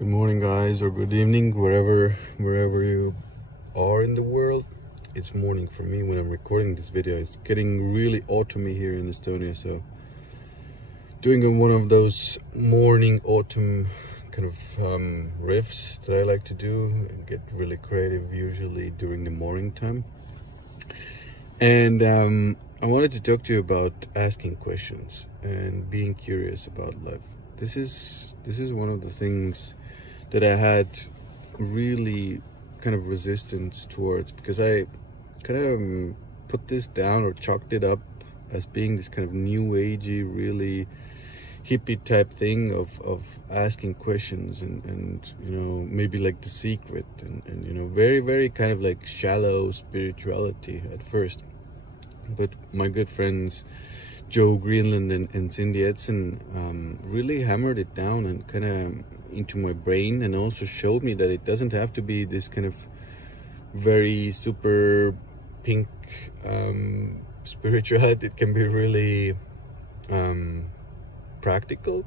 Good morning, guys, or good evening, wherever you are in the world. It's morning for me when I'm recording this video. It's getting really autumny here in Estonia, so doing one of those morning autumn kind of riffs that I like to do and get really creative usually during the morning time. And I wanted to talk to you about asking questions and being curious about life. This is one of the things that I had really kind of resistance towards, because I kind of put this down or chalked it up as being this kind of new agey, really hippie type thing of asking questions and you know, maybe like The Secret and you know, very, very kind of like shallow spirituality at first. But my good friends Joe Greenland and Cindy Edson really hammered it down and kind of into my brain, and also showed me that it doesn't have to be this kind of very super pink spirituality. It can be really practical,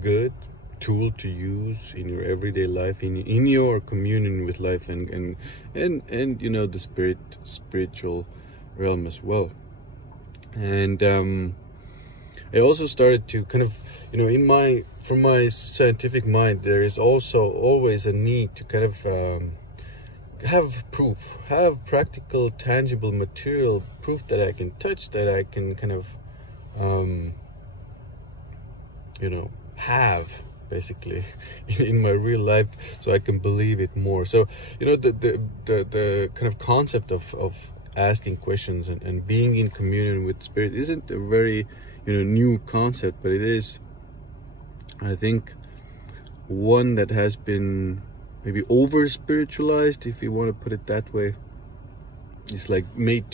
good tool to use in your everyday life, in your communion with life and you know, the spiritual realm as well. And I also started to kind of, you know, from my scientific mind, there is also always a need to kind of have proof, have practical, tangible, material proof that I can touch, that I can kind of, you know, have basically in my real life, so I can believe it more. So, you know, the kind of concept of asking questions and being in communion with spirit isn't a very, you know, new concept, but it is, I think, one that has been maybe over spiritualized, if you want to put it that way. It's like made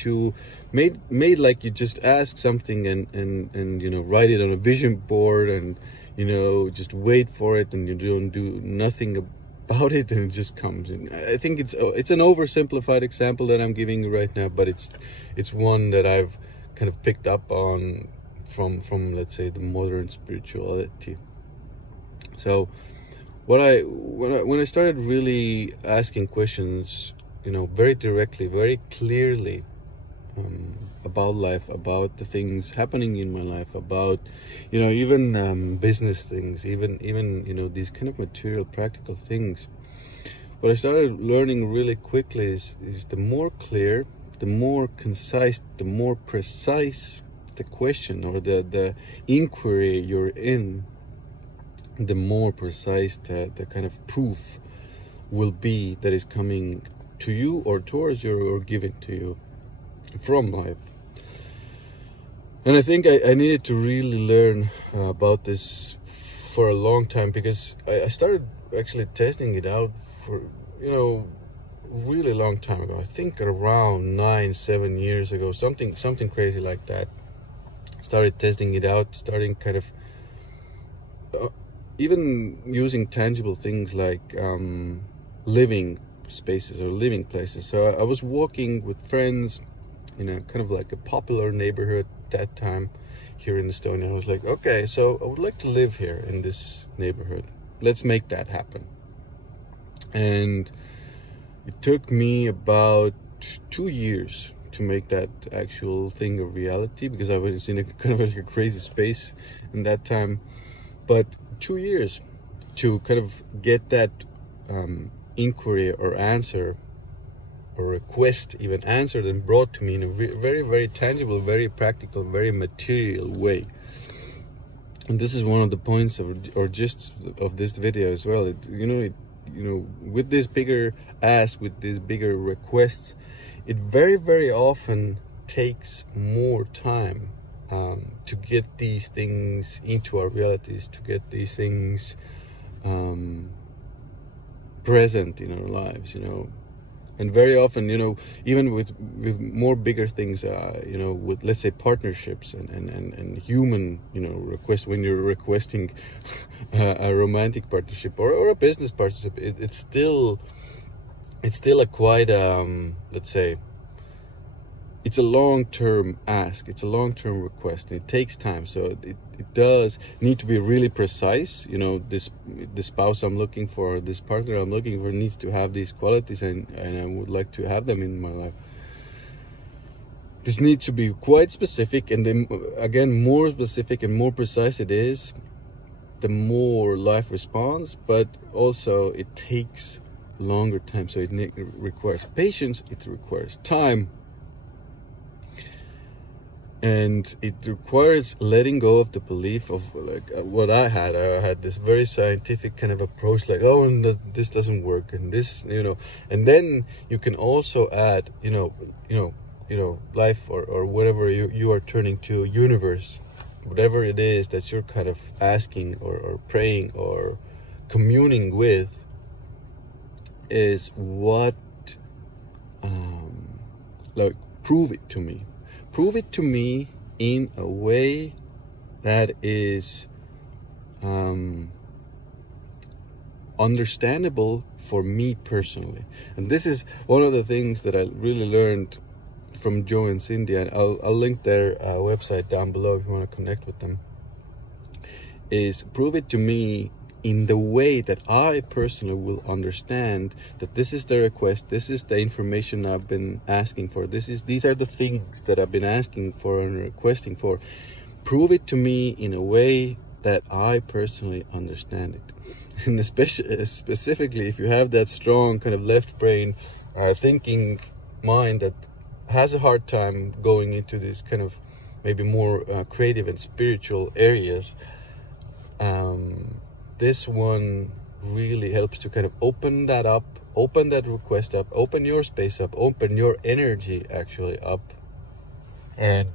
like you just ask something and you know, write it on a vision board and, you know, just wait for it, and you don't do nothing about it, and it just comes. And I think it's an oversimplified example that I'm giving you right now, but it's one that I've kind of picked up on from let's say the modern spirituality. So when I started really asking questions, you know, very directly, very clearly, about life, about the things happening in my life, about, you know, even business things, even you know, these kind of material, practical things. What I started learning really quickly is the more clear, the more concise, the more precise the question or the inquiry you're in, the more precise the kind of proof will be that is coming to you or towards you or given to you from life. And I think I needed to really learn about this for a long time, because I started actually testing it out for, you know, really long time ago. I think around 9-7 years ago, something crazy like that. Started testing it out, starting kind of even using tangible things like living spaces or living places. So I was walking with friends in a kind of like a popular neighborhood that time here in Estonia. I was like, okay, so I would like to live here in this neighborhood. Let's make that happen. And it took me about 2 years to make that actual thing a reality, because I was in a kind of like a crazy space in that time. But 2 years to kind of get that inquiry or answer or request even answered and brought to me in a very, very tangible, very practical, very material way. And this is one of the points or gists of this video as well. You know, with this bigger ask, with these bigger requests, it very, very often takes more time to get these things into our realities, to get these things present in our lives, you know. And very often, you know, even with more bigger things, you know, with, let's say, partnerships and human, you know, requests, when you're requesting a romantic partnership or a business partnership, it's still a quite, let's say, it's a long-term ask, it's a long-term request, and it takes time. So it does need to be really precise. You know, this spouse I'm looking for, this partner I'm looking for needs to have these qualities, and I would like to have them in my life. This needs to be quite specific, and then again, more specific and more precise it is, the more life responds. But also it takes longer time, so it requires patience, it requires time, and it requires letting go of the belief of like what I had this very scientific kind of approach, like, oh, and this doesn't work, and this, you know. And then you can also add, you know, life or whatever you are turning to, universe, whatever it is that you're kind of asking or praying or communing with, is what, like, prove it to me. Prove it to me in a way that is understandable for me personally. And this is one of the things that I really learned from Joe and Cindy, and I'll link their website down below if you want to connect with them, is prove it to me in the way that I personally will understand that this is the request, this is the information I've been asking for, these are the things that I've been asking for and requesting for. Prove it to me in a way that I personally understand it. And especially, specifically, if you have that strong kind of left brain thinking mind that has a hard time going into this kind of maybe more creative and spiritual areas, this one really helps to kind of open that up, open that request up, open your space up, open your energy actually up, and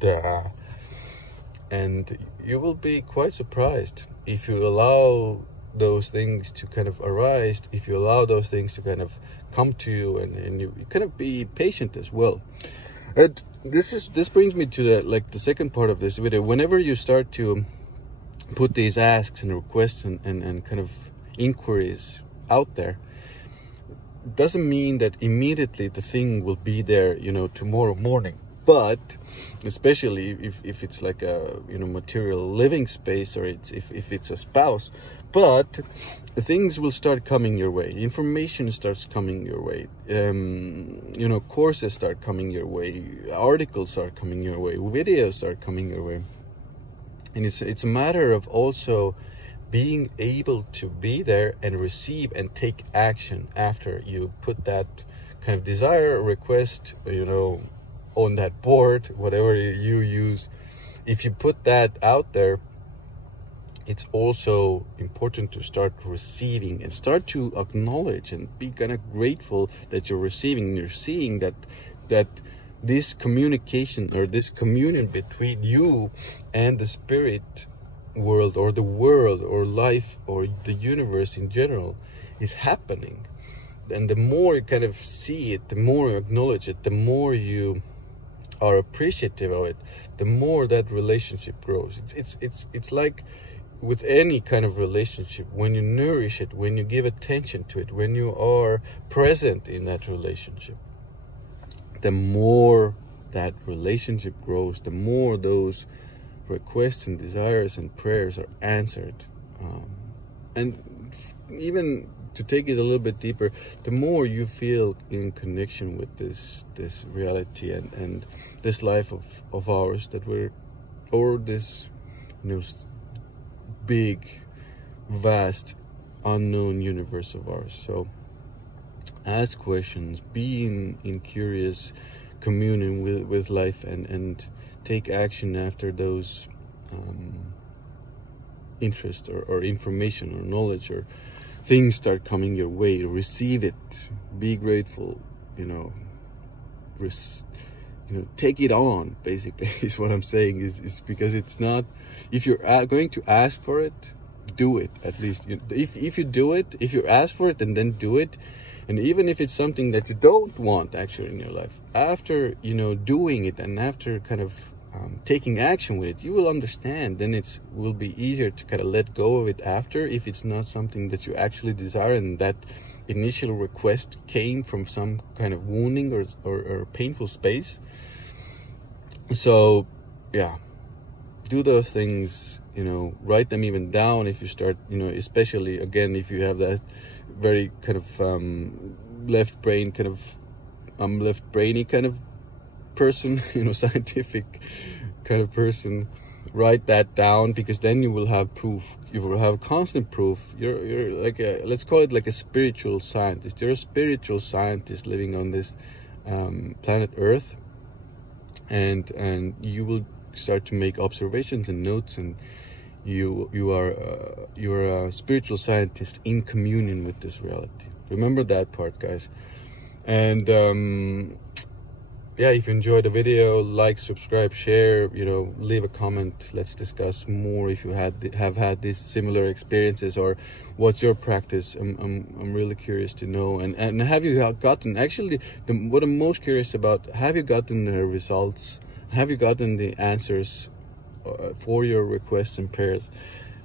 you will be quite surprised if you allow those things to kind of arise, if you allow those things to kind of come to you, and you kind of be patient as well. And this brings me to the second part of this video. Whenever you start to put these asks and requests and kind of inquiries out there, doesn't mean that immediately the thing will be there, you know, tomorrow morning. But especially if it's like a, you know, material living space, or if it's a spouse, but things will start coming your way, information starts coming your way, you know, courses start coming your way, articles start coming your way, videos start coming your way. And it's a matter of also being able to be there and receive and take action after you put that kind of desire or request, you know, on that board, whatever you use. If you put that out there, it's also important to start receiving and start to acknowledge and be kind of grateful that you're receiving, and you're seeing that this communication or this communion between you and the spirit world or the world or life or the universe in general is happening. And the more you kind of see it, the more you acknowledge it, the more you are appreciative of it, the more that relationship grows. It's like with any kind of relationship, when you nourish it, when you give attention to it, when you are present in that relationship, the more that relationship grows, the more those requests and desires and prayers are answered. And even to take it a little bit deeper, the more you feel in connection with this reality and this life of ours that we're, or this, you know, big, vast, unknown universe of ours. So ask questions, be in curious communion with life, and take action after those interest or information or knowledge or things start coming your way. Receive it, be grateful, you know, take it on, basically, is what I'm saying, is because it's not, if you're going to ask for it, do it. At least if you do it, if you ask for it and then do it, and even if it's something that you don't want actually in your life, after, you know, doing it and after kind of taking action with it, you will understand. Then it will be easier to kind of let go of it after, if it's not something that you actually desire, and that initial request came from some kind of wounding or painful space. So yeah, do those things, you know, write them even down if you start, you know, especially again if you have that very kind of left brainy kind of person, you know, scientific kind of person. Write that down, because then you will have proof. You will have constant proof. You're like a, let's call it like a spiritual scientist. You're a spiritual scientist living on this planet Earth, and you will start to make observations and notes, and you're a spiritual scientist in communion with this reality. Remember that part, guys. And yeah, if you enjoyed the video, like, subscribe, share, you know, leave a comment. Let's discuss more if you have had these similar experiences, or what's your practice. I'm really curious to know. And have you gotten, actually, what I'm most curious about, have you gotten the results? Have you gotten the answers for your requests and prayers?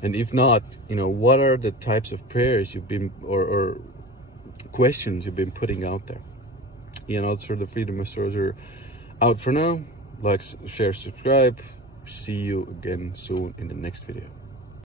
And if not, you know, what are the types of prayers you've been, or questions you've been putting out there? Ian Altosaar, the Freedom Astrologer, out for now. Like, share, subscribe. See you again soon in the next video.